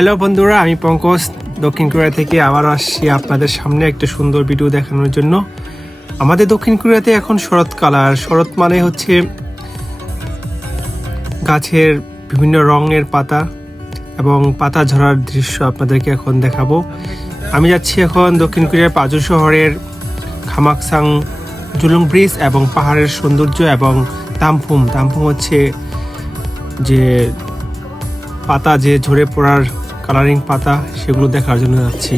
Hello বন্ধুরা, আমি পঙ্কজ দক্ষিণ কোরিয়া থেকে আবার আসছি আপনাদের সামনে একটা সুন্দর ভিডিও দেখানোর জন্য। আমাদের দক্ষিণ কোরিয়াতে এখন শরৎকাল, আর শরৎ মানে হচ্ছে গাছের বিভিন্ন রঙের পাতা এবং পাতা ঝরার দৃশ্য আপনাদেরকে এখন দেখাবো। আমি যাচ্ছি এখন দক্ষিণ কোরিয়ার পাজু শহরের খামাকসাং জুলুং ব্রিজ এবং পাহাড়ের সৌন্দর্য এবং তামফুম হচ্ছে যে পাতা যে ঝরে পড়ার কালারিং পাতা, সেগুলো দেখার জন্য যাচ্ছি।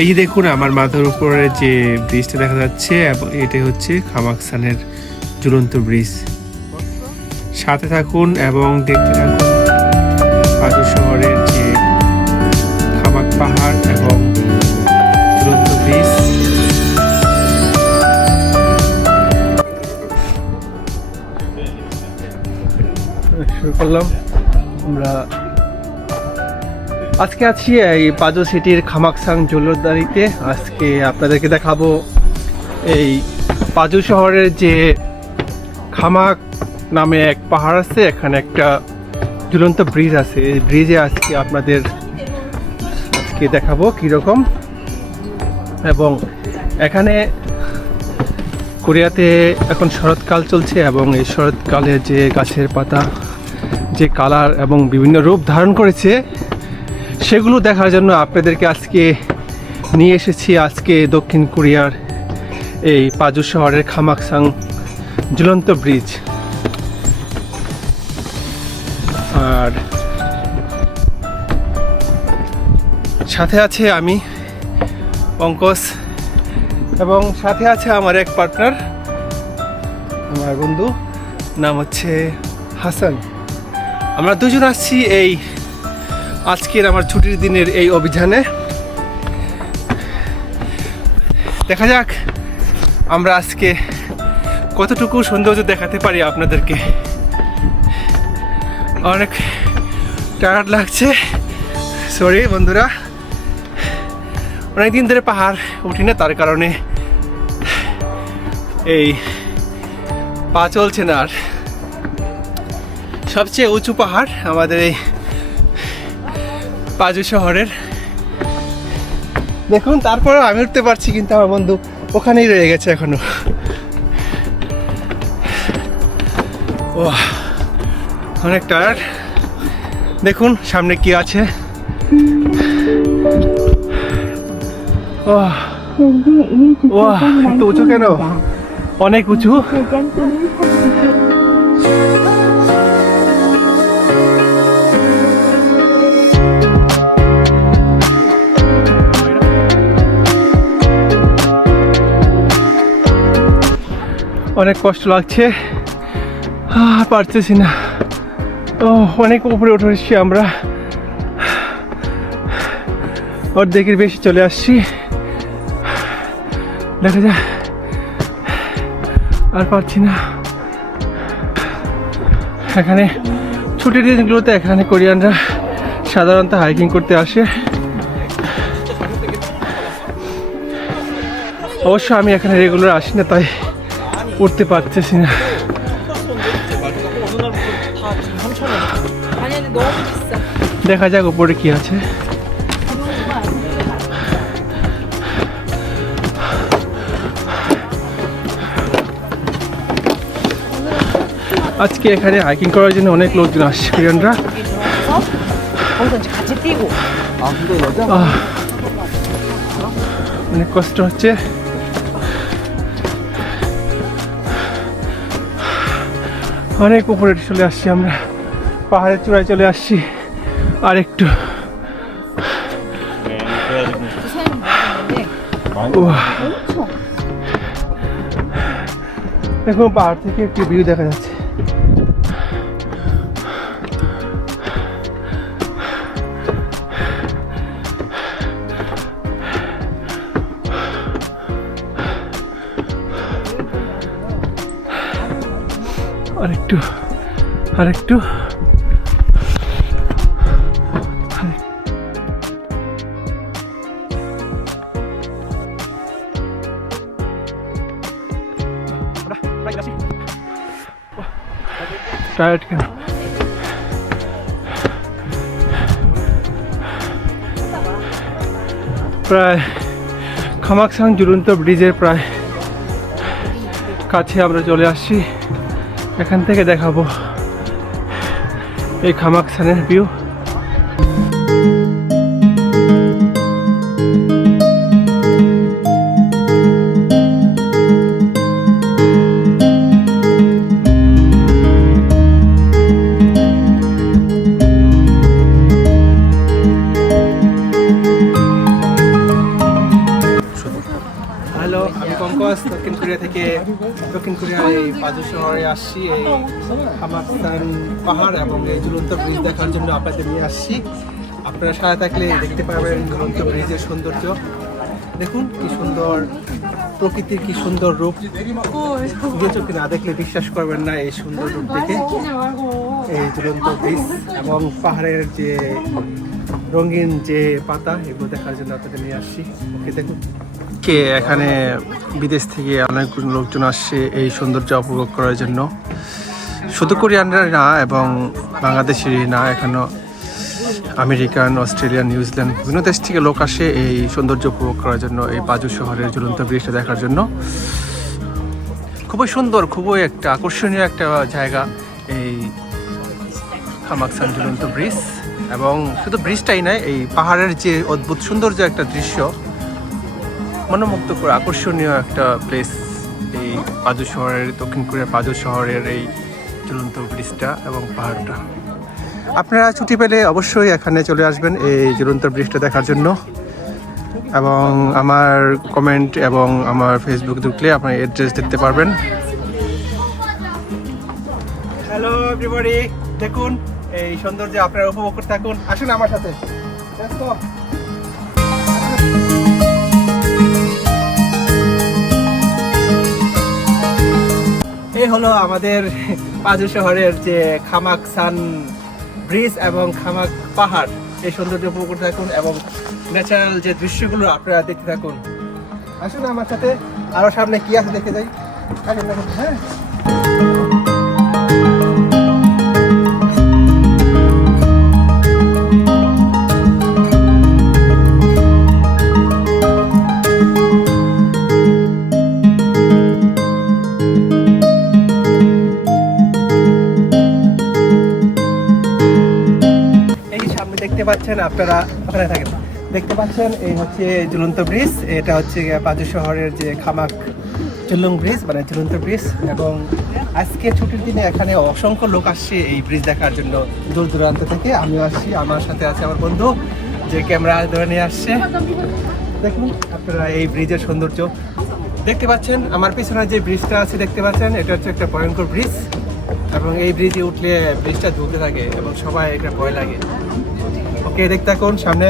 এই যে দেখুন আমার মাথার উপরে যে ব্রিজটা দেখা যাচ্ছে, এবং এটাই হচ্ছে খামাকসানের ঝুলন্ত ব্রিজ। সাথে থাকুন এবং দেখতে থাকুন পাজু শহরের যে খামাক পাহাড় এবং ঝুলন্ত ব্রিজ। শুরু করলাম আমরা। আজকে আছি এই পাজু সিটির খামাকসাং জুলদারিতে। আজকে আপনাদেরকে দেখাবো এই পাজু শহরের যে খামাক নামে এক পাহাড় আছে, এখানে একটা ঝুলন্ত ব্রিজ আছে। এই ব্রিজে আজকে আপনাদের দেখাবো কীরকম। এবং এখানে কোরিয়াতে এখন শরৎকাল চলছে, এবং এই শরৎকালে যে গাছের পাতা যে কালার এবং বিভিন্ন রূপ ধারণ করেছে, সেগুলো দেখার জন্য আপনাদেরকে আজকে নিয়ে এসেছি আজকে দক্ষিণ কোরিয়ার এই পাজু শহরের খামাকসাং ঝুলন্ত ব্রিজ। আর সাথে আছে আমি পঙ্কজ, এবং সাথে আছে আমার এক পার্টনার, আমার বন্ধু, নাম হচ্ছে হাসান। আমরা দুজন আসছি এই আজকের আমার ছুটির দিনের এই অভিযানে। দেখা যাক আমরা আজকে কতটুকু সৌন্দর্য দেখাতে পারি আপনাদেরকে। অনেক টায়ার্ড লাগছে, সরি বন্ধুরা, অনেকদিন ধরে পাহাড় উঠি না, তার কারণে এই পা চলছে না। আর সবচেয়ে উঁচু পাহাড় আমাদের এই পাজু শহরের, দেখুন। তারপরে আমি উঠতে পারছি, কিন্তু আমার বন্ধু ওখানেই রয়ে গেছে এখনো। ও অনেক টায়ার্ড। দেখুন সামনে কি আছে। ও একটু উঁচু কেন? অনেক উঁচু। অনেক কষ্ট লাগছে, পারতেছি না। ও অনেক উপরে উঠে এসেছি আমরা, অর্ধেকের বেশি চলে আসছি। দেখা যায়, আর পারছি না। এখানে ছুটির দিনগুলোতে এখানে কোরিয়ানরা সাধারণত হাইকিং করতে আসে। অবশ্য আমি এখানে রেগুলার আসি না, তাই উঠতে পারতেছি না। দেখা যাক উপরে কি আছে। আজকে এখানে হাইকিং করার জন্য অনেক লোকজন আসছে কোরিয়ানরা। অনেক কষ্ট হচ্ছে। অনেক উপরে চলে আসছি আমরা, পাহাড়ের চূড়ায় চলে আসছি। আর একটু দেখুন, পাহাড় থেকে একটু ভিউ দেখা যাচ্ছে। আরেকটু আরেকটু টায়ার্ড কেন? প্রায় খামাকসাং ঝুলন্ত ব্রিজের প্রায় কাছে আমরা চলে আসছি। এখান থেকে দেখাবো এই খামাকসানের ভিউ। হ্যালো, আমি পঙ্কজ দক্ষিণ কোরিয়া থেকে। দক্ষিণ কোরিয়ার এই পাজু শহরে আসছি এই খামাকসান পাহাড় এবং এই ঝুলন্ত ব্রিজ দেখার জন্য আপনাদের নিয়ে আসছি। আপনারা সাথে থাকলে দেখতে পাবেন ঝুলন্ত ব্রিজের সৌন্দর্য। দেখুন কি সুন্দর প্রকৃতির, কি সুন্দর রূপ। নিজের চোখে না দেখলে বিশ্বাস করবেন না এই সুন্দর রূপ দেখে। এই ঝুলন্ত ব্রিজ এবং পাহাড়ের যে রঙিন যে পাতা, এগুলো দেখার জন্য আপনাদের নিয়ে আসছি। ওকে, দেখুন কে এখানে বিদেশ থেকে অনেক লোকজন আসছে এই সৌন্দর্য উপভোগ করার জন্য। শুধু কোরিয়ানরা না এবং বাংলাদেশেরই না, এখানেও আমেরিকান, অস্ট্রেলিয়ান, নিউজিল্যান্ড বিভিন্ন দেশ থেকে লোক আসে এই সৌন্দর্য উপভোগ করার জন্য, এই পাজু শহরের ঝুলন্ত ব্রিজটা দেখার জন্য। খুবই সুন্দর, খুবই একটা আকর্ষণীয় একটা জায়গা এই খামাকসান ঝুলন্ত ব্রিজ। এবং শুধু ব্রিজটাই নয়, এই পাহাড়ের যে অদ্ভুত সৌন্দর্য একটা দৃশ্য, মনোমুগ্ধকর আকর্ষণীয় একটা প্লেস এই পাজু শহরের, দক্ষিণ কোরিয়ার পাজু শহরের এই ঝুলন্ত ব্রিজটা এবং পাহাড়টা। আপনারা ছুটি পেলে অবশ্যই এখানে চলে আসবেন এই ঝুলন্ত ব্রিজটা দেখার জন্য। এবং আমার কমেন্ট এবং আমার ফেসবুক ঢুকলে আপনার অ্যাড্রেস দেখতে পারবেন। হ্যালো এভরিবডি, দেখুন এই সৌন্দর্য আপনারা উপভোগ করতে থাকুন। আসুন আমার সাথে। এই হলো আমাদের পাজু শহরের যে খামাকসান ব্রিজ এবং খামাক পাহাড়। এই সৌন্দর্য উপভোগ করতে থাকুন এবং ন্যাচারাল যে দৃশ্যগুলো আপনারা দেখতে থাকুন। আসুন আমার সাথে, আরো সামনে কি আছে দেখতে যাই। হ্যাঁ, দেখতে পাচ্ছেন আপনারা, ওখানে থাকেন, দেখতে পাচ্ছেন এই হচ্ছে ঝুলন্ত ব্রিজ। এটা হচ্ছে পাজু শহরের যে খামাক চুলুং ব্রিজ, মানে ঝুলন্ত ব্রিজ। এবং আজকে ছুটির দিনে এখানে অসংখ্য লোক আসছে এই ব্রিজ দেখার জন্য, দূর দূরান্ত থেকে। আমিও আসছি, আমার সাথে আছে আমার বন্ধু যে ক্যামেরা ধরে নিয়ে আসছে। দেখুন আপনারা এই ব্রিজের সৌন্দর্য দেখতে পাচ্ছেন। আমার পিছনে যে ব্রিজটা আছে দেখতে পাচ্ছেন, এটা হচ্ছে একটা ভয়ঙ্কর ব্রিজ এবং এই ব্রিজে উঠলে ব্রিজটা ঝুলতে থাকে এবং সবাই এটা ভয় লাগে। ওকে, দেখতে থাকুন সামনে।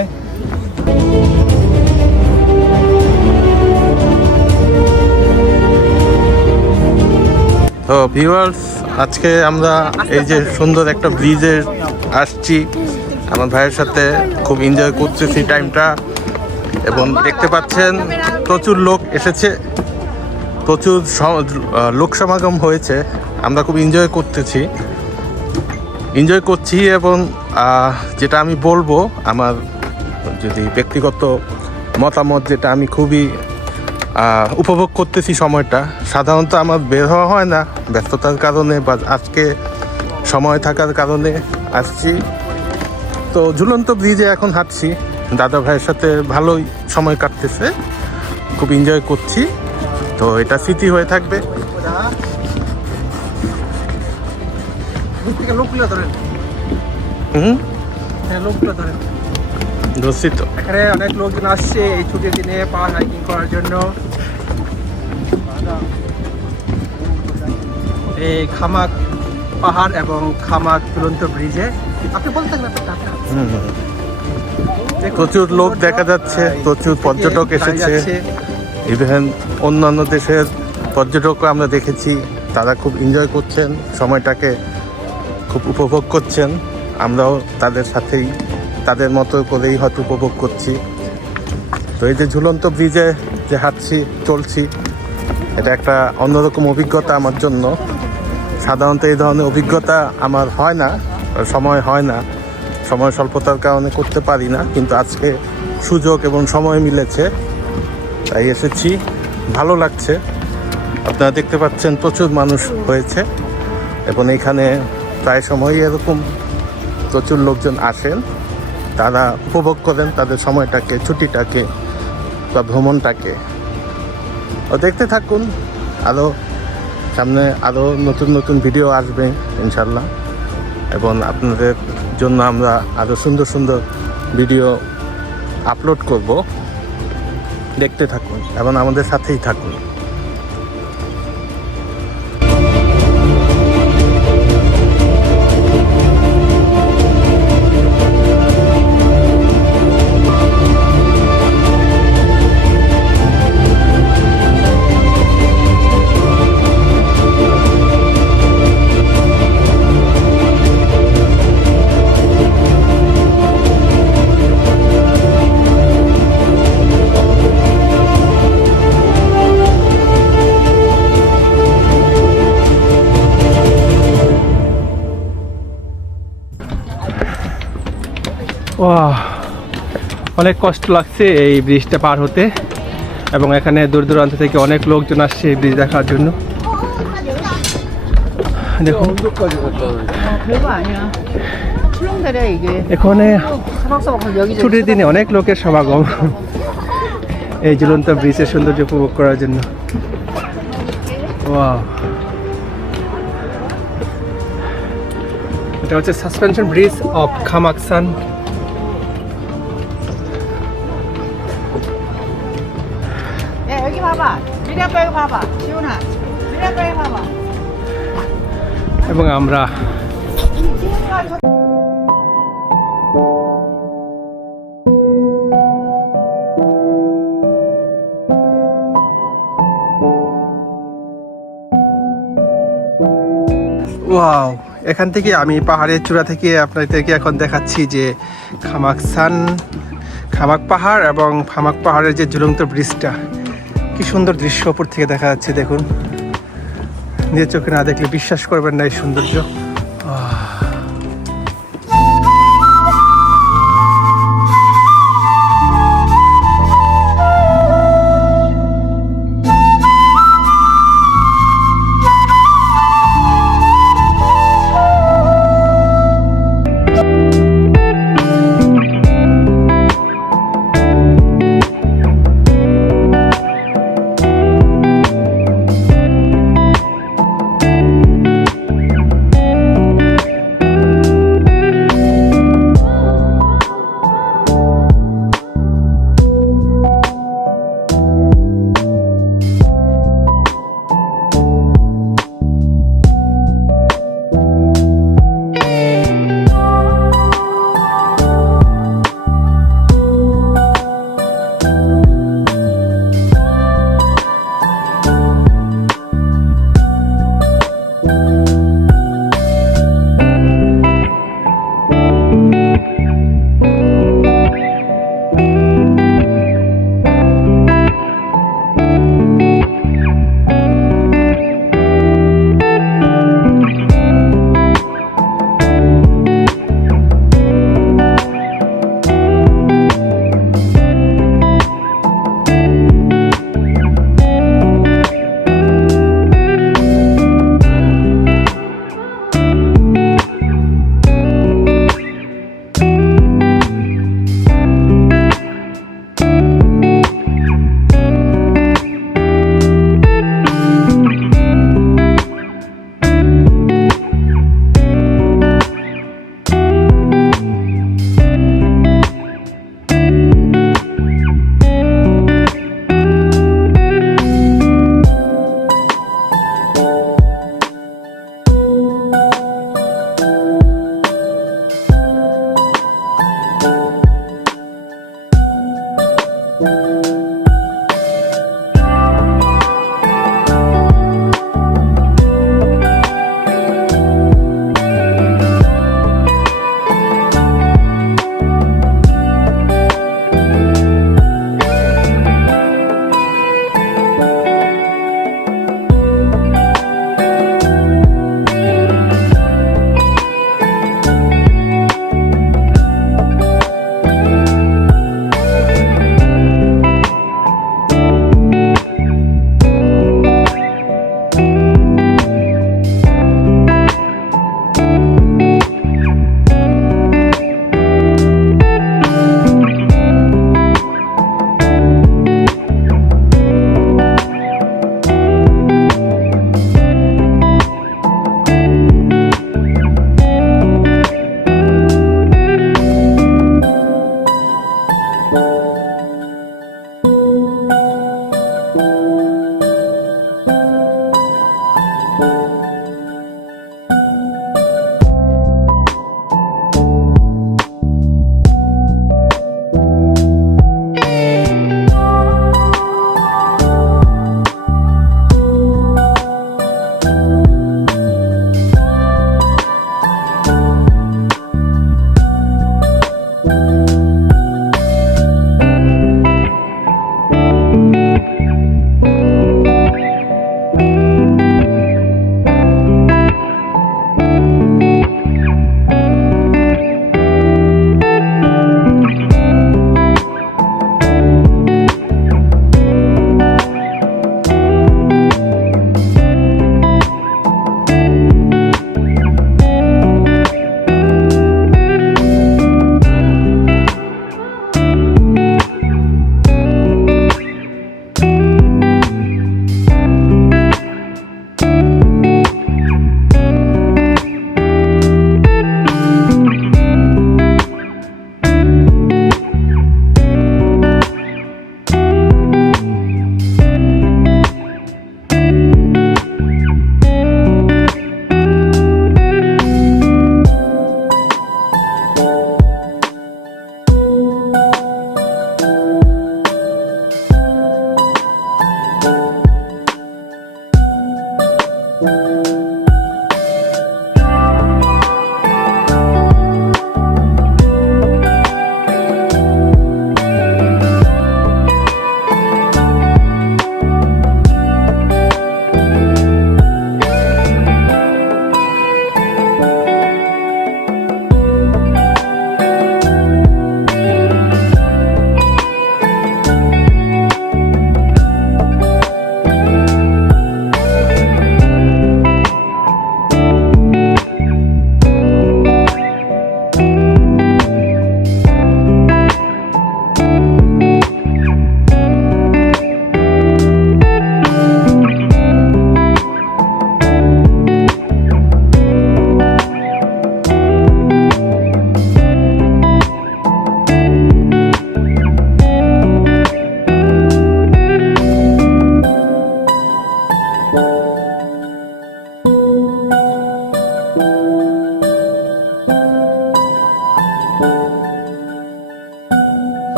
তো ভিউয়ার্স, আজকে আমরা এই যে সুন্দর একটা ব্রিজে আসছি আমার ভাইয়ের সাথে, খুব এনজয় করতেছি টাইমটা। এবং দেখতে পাচ্ছেন প্রচুর লোক এসেছে, প্রচুর লোক সমাগম হয়েছে। আমরা খুব এনজয় করছি এবং যেটা আমি বলবো, আমার যদি ব্যক্তিগত মতামত, যেটা আমি খুবই উপভোগ করতেছি সময়টা। সাধারণত আমার বের হওয়া হয় না ব্যস্ততার কারণে, বা আজকে সময় থাকার কারণে আসছি। তো ঝুলন্ত ব্রিজে এখন হাঁটছি দাদা ভাইয়ের সাথে, ভালোই সময় কাটতেছে, খুব এনজয় করছি। তো এটা স্মৃতি হয়ে থাকবে। ধরছি তো। এখানে অনেক লোকজন আসছে এই ছুটির দিনে পাহাড় হাইকিং করার জন্য। এই খামাক পাহাড় এবং খামাক ঝুলন্ত ব্রিজে আপনি বলতে থাকবেন। প্রচুর লোক দেখা যাচ্ছে, প্রচুর পর্যটক এসেছে। ইভেন অন্যান্য দেশের পর্যটকও আমরা দেখেছি, তারা খুব এনজয় করছেন, সময়টাকে খুব উপভোগ করছেন। আমরাও তাদের সাথেই, তাদের মতো করেই হয়তো উপভোগ করছি। তো এই যে ঝুলন্ত ব্রিজে যে হাঁটছি, চলছি, এটা একটা অন্যরকম অভিজ্ঞতা আমার জন্য। সাধারণত এই ধরনের অভিজ্ঞতা আমার হয় না, সময় হয় না, সময় স্বল্পতার কারণে করতে পারি না। কিন্তু আজকে সুযোগ এবং সময় মিলেছে, তাই এসেছি। ভালো লাগছে। আপনারা দেখতে পাচ্ছেন প্রচুর মানুষ হয়েছে এবং এখানে প্রায় সময়ই এরকম প্রচুর লোকজন আসেন, তারা উপভোগ করেন তাদের সময়টাকে, ছুটিটাকে বা ভ্রমণটাকে। ও দেখতে থাকুন, আরও সামনে আরও নতুন নতুন ভিডিও আসবে ইনশাল্লাহ, এবং আপনাদের জন্য আমরা আরও সুন্দর সুন্দর ভিডিও আপলোড করব। দেখতে থাকুন এবং আমাদের সাথেই থাকুন। ওয়াহ, অনেক কষ্ট লাগছে এই ব্রিজটা পার হতে, এবং এখানে দূর দূরান্ত থেকে অনেক লোকজন আসছে এই ব্রিজ দেখার জন্য। দেখুন 별거 아니야. 출렁다리야 이게. এখানে 사박사박 여기저기. ছুটির দিনে অনেক লোকের সমাগম এই ঝুলন্ত ব্রিজের সৌন্দর্য উপভোগ করার জন্য। ওয়াও, এটা হচ্ছে সাসপেনশন ব্রিজ অফ খামাকসান। 야 여기 봐봐. 미리 아빠 여기 봐봐. 지훈아. 미리 아빠 여기 봐봐. এবং আমরা 지훈이가 저. ওয়াও, এখান থেকে আমি পাহাড়ের চূড়া থেকে আপনাদেরকে এখন দেখাচ্ছি যে খামাক পাহাড় এবং খামাক পাহাড়ের যে ঝুলন্ত ব্রিজটা, কি সুন্দর দৃশ্য উপর থেকে দেখা যাচ্ছে। দেখুন, নিজের চোখে না দেখলে বিশ্বাস করবেন না এই সৌন্দর্য।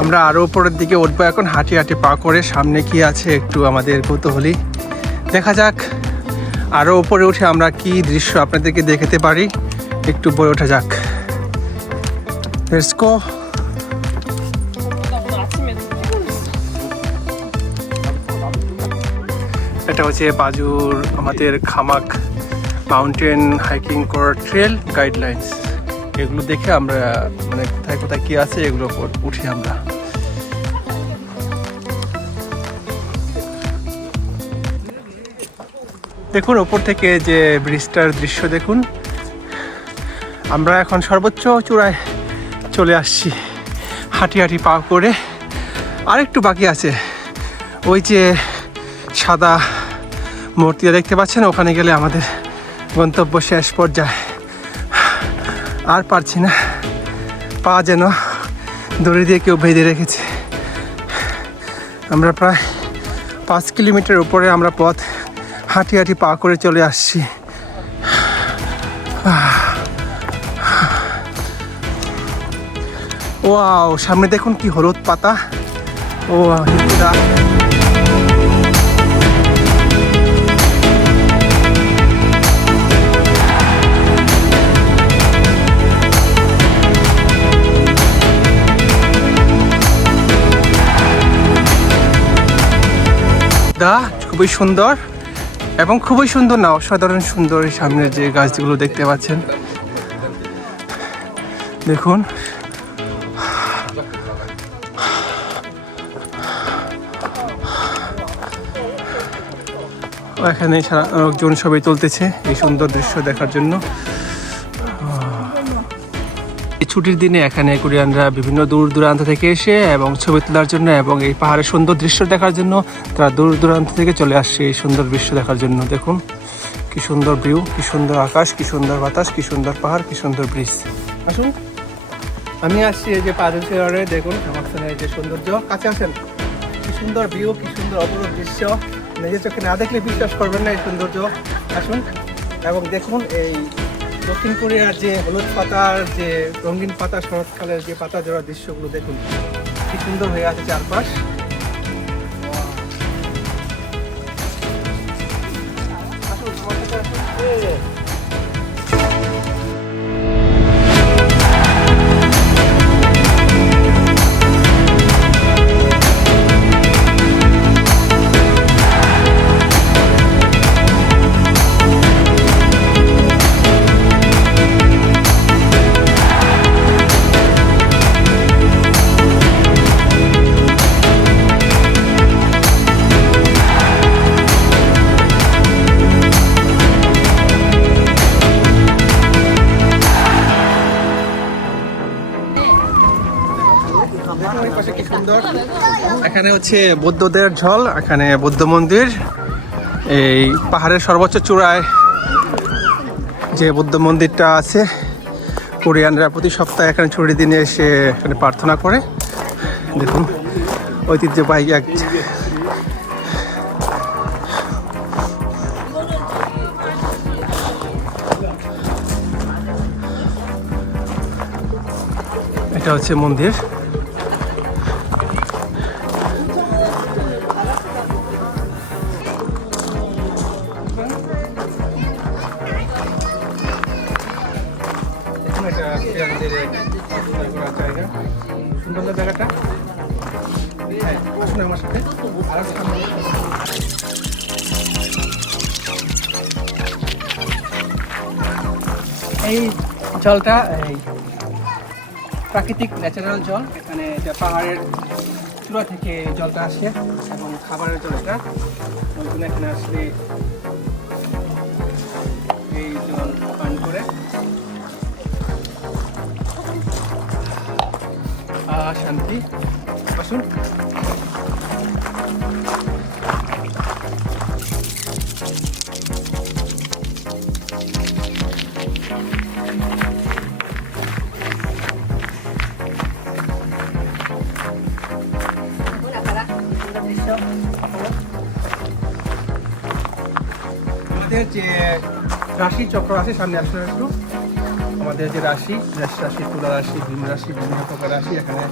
আমরা আরও উপরের দিকে উঠবো এখন, হাঁটি হাঁটি পা করে। সামনে কি আছে একটু আমাদের কৌতূহলী, দেখা যাক। আরও উপরে উঠে আমরা কি দৃশ্য আপনাদেরকে দেখাতে পারি, একটু বয়ে ওঠা যাক। Let's go. এটা হচ্ছে পাজুর আমাদের খামাক মাউন্টেন হাইকিং করার ট্রেল গাইডলাইন্স। এগুলো দেখে আমরা মানে কোথায় কোথায় কি আছে এগুলো উঠি আমরা। দেখুন ওপর থেকে যে ব্রিজটার দৃশ্য দেখুন। আমরা এখন সর্বোচ্চ চূড়ায় চলে আসছি হাঁটি হাঁটি পা করে। আরেকটু বাকি আছে, ওই যে সাদা মূর্তিটা দেখতে পাচ্ছেন, ওখানে গেলে আমাদের গন্তব্য শেষ পর্যায়ে। আর পারছি না, পা যেন দড়ি দিয়ে কেউ বেঁধে রেখেছে। আমরা প্রায় 5 কিলোমিটার উপরে আমরা পথ হাঁটি হাঁটি পা করে চলে আসছি। ওয়াও, সামনে দেখুন কি হলুদ পাতা। ও হিন্দুরা খুবই সুন্দর, এবং খুবই সুন্দর না, অসাধারণ সুন্দর। এই সামনের যে গাছগুলো দেখতে পাচ্ছেন দেখুন। এখানে লোকজন সবাই চলতেছে এই সুন্দর দৃশ্য দেখার জন্য। এই ছুটির দিনে এখানে কোরিয়ানরা বিভিন্ন দূর দূরান্ত থেকে এসে এবং ছবি তোলার জন্য এবং এই পাহাড়ের সুন্দর দৃশ্য দেখার জন্য তারা দূর দূরান্ত থেকে চলে আসছে এই সুন্দর দৃশ্য দেখার জন্য। দেখুন কি সুন্দর ভিউ, কি সুন্দর আকাশ, কি সুন্দর বাতাস, কি সুন্দর পাহাড়, কি সুন্দর ব্রিজ। আসুন, আমি আসছি এই যে পাজু শহরে। দেখুন খামাকসাংয়ের যে সৌন্দর্য, কাছে আসেন। কি সুন্দর ভিউ, কি সুন্দর অপরূপ দৃশ্য, নিজের চোখে না দেখলে বিশ্বাস করবেন না এই সৌন্দর্য। আসুন এবং দেখুন এই দক্ষিণ কোরিয়ার যে হলুদ পাতার যে রঙিন পাতা, শরৎকালের যে পাতা জোড়া দৃশ্যগুলো দেখুন কি সুন্দর হয়ে আছে চারপাশ। এখানে হচ্ছে বৌদ্ধদের ঝল, এখানে বৌদ্ধ মন্দির। এই পাহাড়ের সর্বোচ্চ চূড়ায় যে বৌদ্ধ মন্দিরটা আছে, কোরিয়ানরা প্রতি সপ্তাহে এখানে ছুটির দিনে এসে এখানে প্রার্থনা করে। দেখুন ঐতিহ্যবাহী এক এটা হচ্ছে মন্দির। সুন্দর জায়গাটা, হ্যাঁ আসুন আমার সাথে। এই জলটা এই প্রাকৃতিক ন্যাচারাল জল, এখানে এটা পাহাড়ের চূড়া থেকে জলটা আসে এবং খাবারের জলটা এখানে আসলে এই জল পান করে শান্তি। আসুন আমাদের যে রাশি চক্র আছে, সামনে আসলে একটু আমাদের যে রাশি, মেষ রাশি, তুলা রাশি, ভিন্ন রাশি, বিভিন্ন প্রকার রাশি এখানে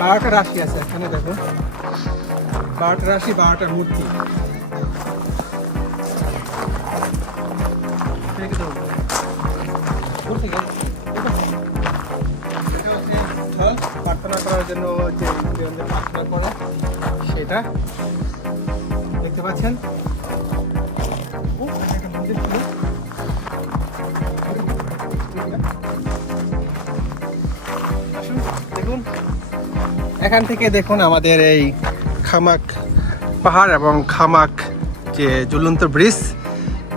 12টা রাশি আছে এখানে, দেখুন 12টা রাশি, 12টা মূর্তি। প্রার্থনা করার জন্য যে প্রার্থনা করে সেটা দেখতে পাচ্ছেন। দেখুন এখান থেকে দেখুন আমাদের এই খামাক পাহাড় এবং খামাক যে ঝুলন্ত ব্রিজ,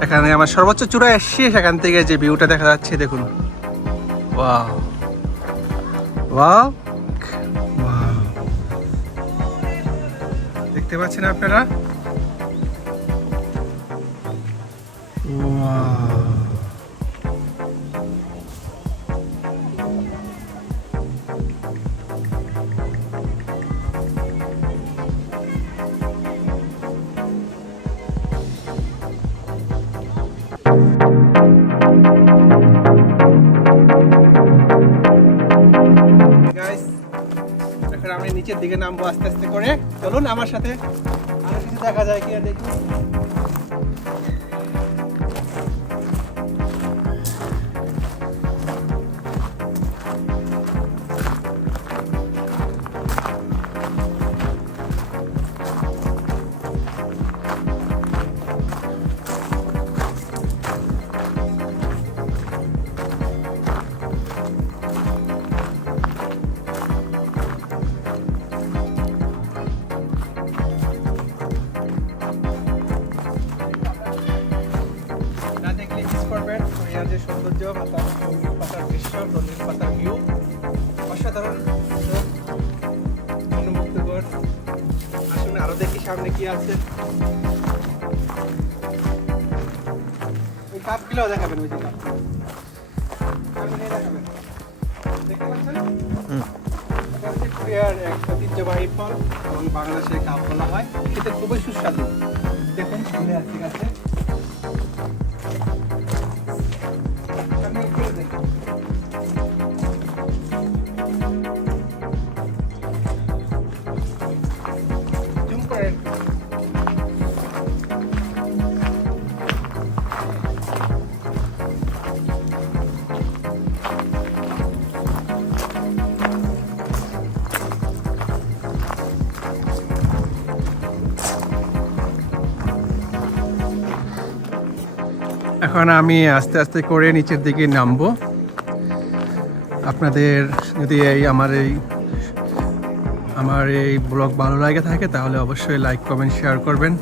এখানে আমার সর্বোচ্চ চূড়ায় এসছি, সেখান থেকে যে ভিউটা দেখা যাচ্ছে দেখুন। ওয়াও ওয়াও ওয়াও, দেখতে পাচ্ছেন আপনারা? ওয়াও, এখন আমরা নিচের দিকে নামবো আস্তে আস্তে করে। চলুন আমার সাথে, আর কিছু দেখা যায় কি দেখুন। যে সৌন্দর্য, রঙিন পাতার দৃশ্য, রঙিন পাতার ভিউ অসাধারণ, মনোমুগ্ধকর। আসুন আরো দেখি সামনে কি আছে। ওই কাপগুলো দেখাবেন, ওই যে কাপ দেখাবেন, দেখতে পাচ্ছেন? এটা হচ্ছে কোরিয়ার এক ঐতিহ্যবাহী ফল এবং বাংলাদেশের কাপ বলা হয়। খেতে খুবই সুস্বাদু। দেখুন সামনে আছে গাছে। এখন আমি আস্তে আস্তে করে নিচের দিকে নামবো। আপনাদের যদি আমার এই ব্লগ ভালো লাগে থাকে তাহলে অবশ্যই লাইক, কমেন্ট, শেয়ার করবেন,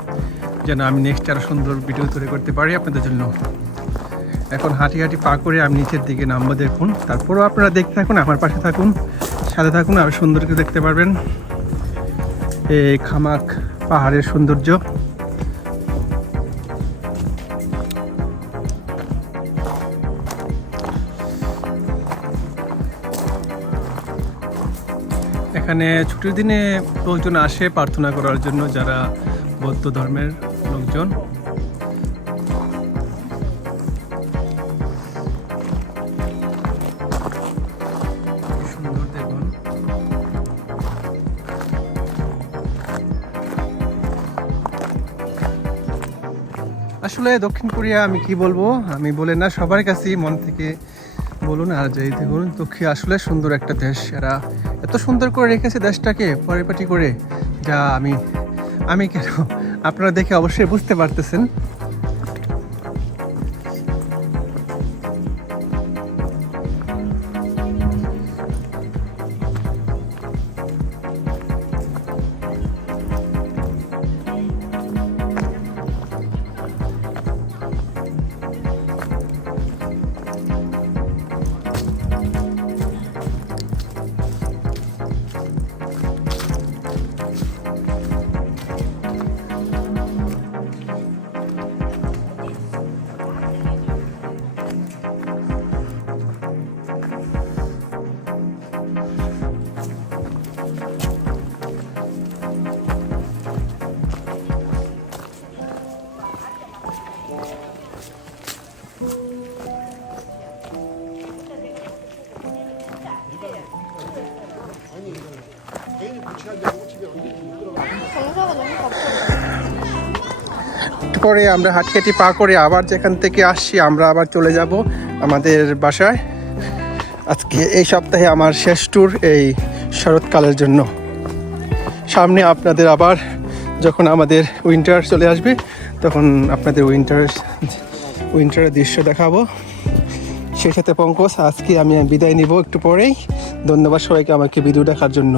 যেন আমি নেক্সট আরও সুন্দর ভিডিও তৈরি করতে পারি আপনাদের জন্য। এখন হাঁটি হাঁটি পা করে আমি নিচের দিকে নামবো। দেখুন, তারপরেও আপনারা দেখতে থাকুন, আমার পাশে থাকুন, সাথে থাকুন, আরও সুন্দর করে দেখতে পারবেন এই খামাক পাহাড়ের সৌন্দর্য। এখানে ছুটির দিনে লোকজন আসে প্রার্থনা করার জন্য, যারা বৌদ্ধ ধর্মের লোকজন। সুন্দর দেখুন। আসলে দক্ষিণ কোরিয়া আমি কি বলবো, আমি বলে না, সবার কাছেই মন থেকে বলুন আর যাই দেখুন, দক্ষিণ আসলে সুন্দর একটা দেশ। এরা এত সুন্দর করে রেখেছে দেশটাকে পরিপাটি করে, যা আমি কেন আপনারা দেখে অবশ্যই বুঝতে পারতেছেন। 정서가 너무 바빠. একটু পরে আমরা হাটকাটি পা করে আবার যেখান থেকে আসছি আমরা আবার চলে যাব আমাদের বাসায়। আজকে এই সপ্তাহে আমার শেষ ট্যুর এই শরৎকালের জন্য। সামনে আপনাদের আবার যখন আমাদের উইন্টার চলে আসবে তখন আপনাদের উইন্টারের দৃশ্য দেখাবো। সেই সাথে পঙ্কজ, আজকে আমি বিদায় নিব একটু পরেই। ধন্যবাদ সবাইকে আমাকে ভিডিও দেখার জন্য।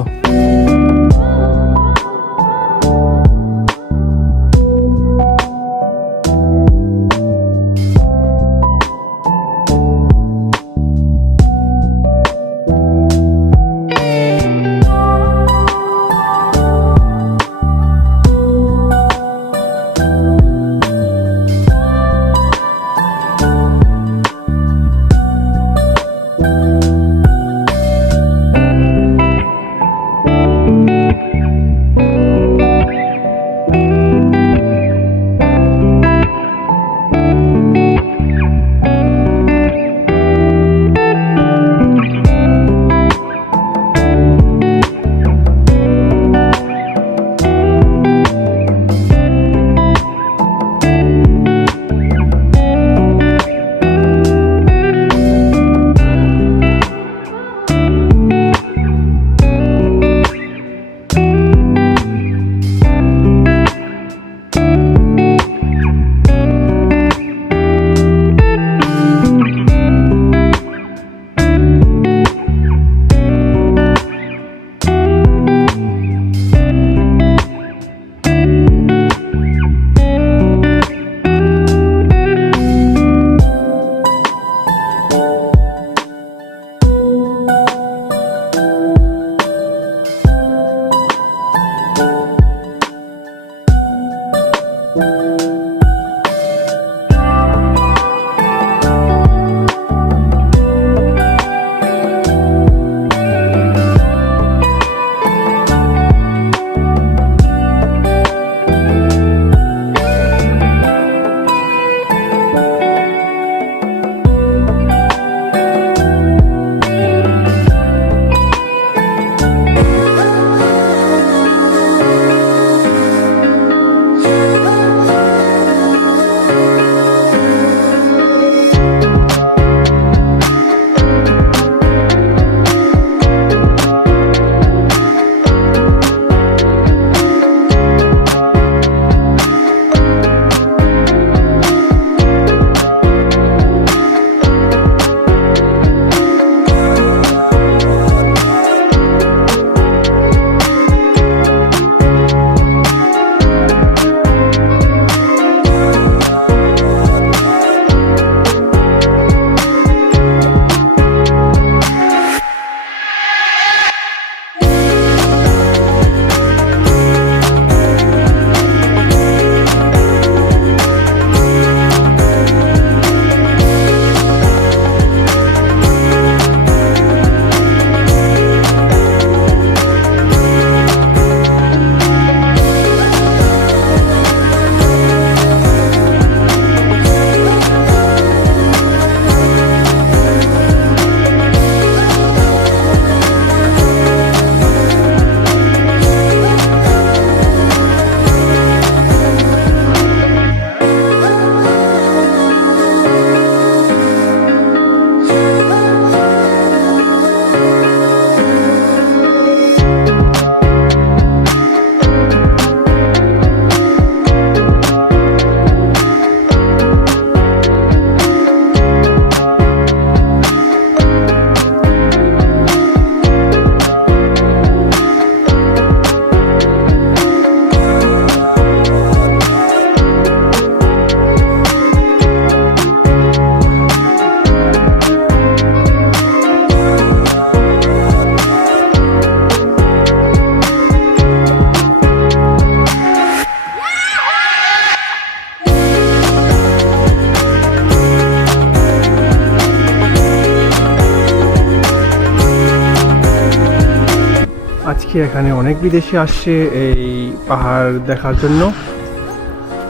আজকে এখানে অনেক বিদেশি আসছে এই পাহাড় দেখার জন্য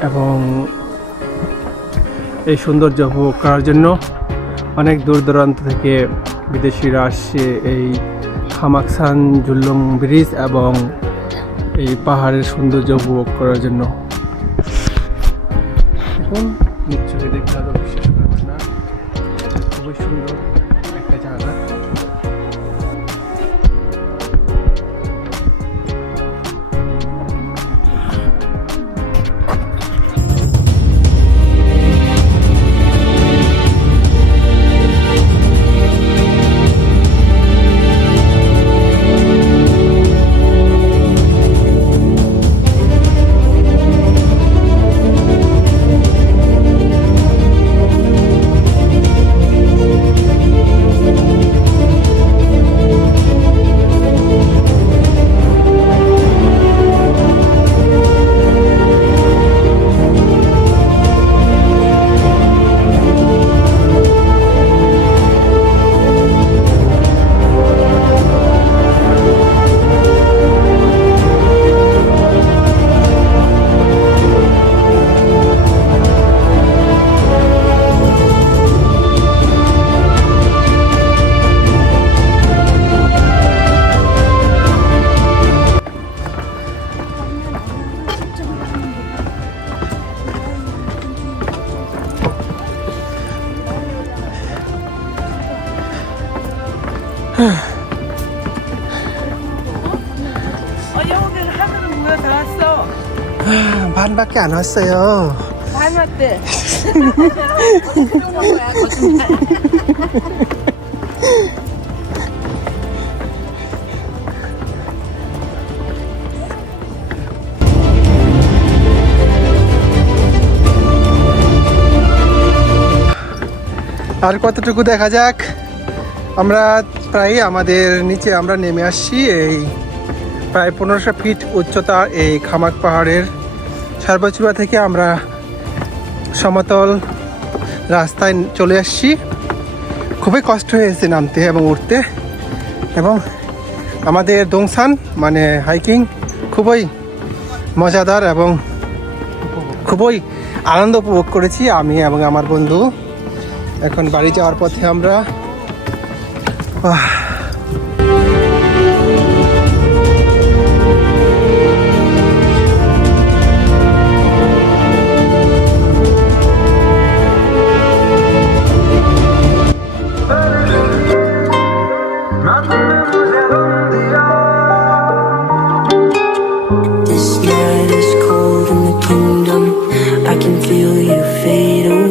এবং এই সৌন্দর্য উপভোগ করার জন্য অনেক দূর দূরান্ত থেকে বিদেশিরা আসছে এই খামাকসাং জুলুং ব্রিজ এবং এই পাহাড়ের সৌন্দর্য উপভোগ করার জন্য। এখন নিশ্চয়ই দেখতে আরো বিশ্বাস করবেন না, খুবই সুন্দর একটা জায়গা। 여기는 하늘은 뭐야 다 왔어. 반밖에 안 왔어요. 반 왔대. আর কতটুকু দেখা যাক। আমরা প্রায় আমাদের নিচে আমরা নেমে আসছি এই প্রায় 1500 ফিট উচ্চতার এই খামাক পাহাড়ের সর্বোচ্চতা থেকে আমরা সমতল রাস্তায় চলে আসছি। খুবই কষ্ট হয়েছে নামতে এবং উঠতে, এবং আমাদের দোংসান মানে হাইকিং খুবই মজাদার এবং খুবই আনন্দ উপভোগ করেছি আমি এবং আমার বন্ধু। এখন বাড়ি যাওয়ার পথে আমরা This night is cold in the kingdom. I can feel you fade away.